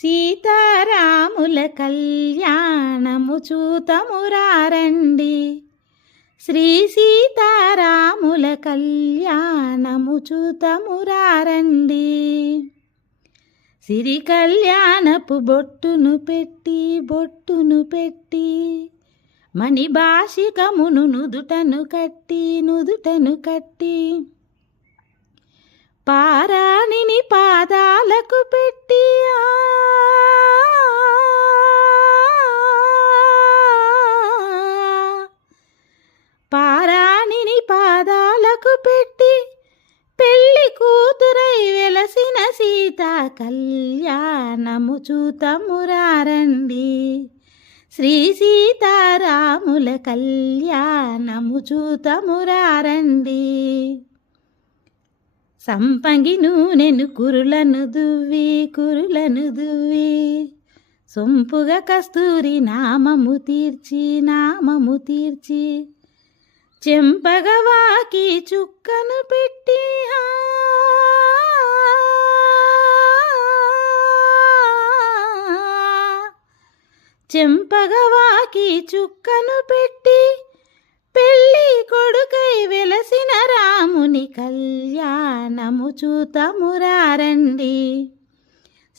సీతారాముల కళ్యాణము చూతమురారండి. శ్రీ సీతారాముల కళ్యాణము చూతమురారండి. సిరి కళ్యాణపు బొట్టును పెట్టి మణిభాషికమును నుదుటను కట్టి పారాణిని పాదాలకు పెట్టి పారాణిని పాదాలకు పెట్టి పెళ్లి కూతురై వెలసిన సీతా కళ్యాణము చూతమురారండి. శ్రీ సీతారాముల కళ్యాణము చూతమురారండి. సంపంగి నూనెను కురులను దువ్వి సొంపుగా కస్తూరి నామము తీర్చి చెంపగవాకి చుక్కను పెట్టి చెంపగవాకి చుక్కను పెట్టి పెళ్లి కొడుకై వెలసిన రాముని కళ్యాణము చూతమురారండి.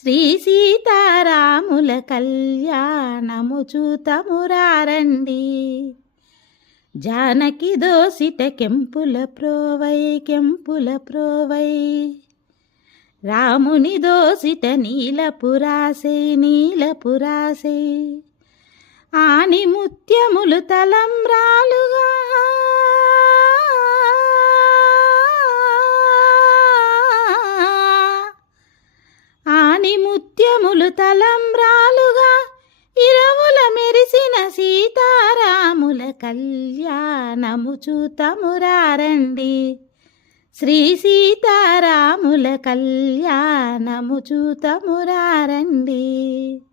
శ్రీ సీతారాముల కళ్యాణము చూతమురారండి. జానకి దోసిట కెంపుల ప్రోవై రాముని దోసిట నీలపురాసై ఆని ముత్యములు తలంబ్రాలుగా ఇరవుల మెరిసిన సీతారాముల కళ్యాణము చూతమురారండి. శ్రీ సీతారాముల కళ్యాణము చూతమురారండి.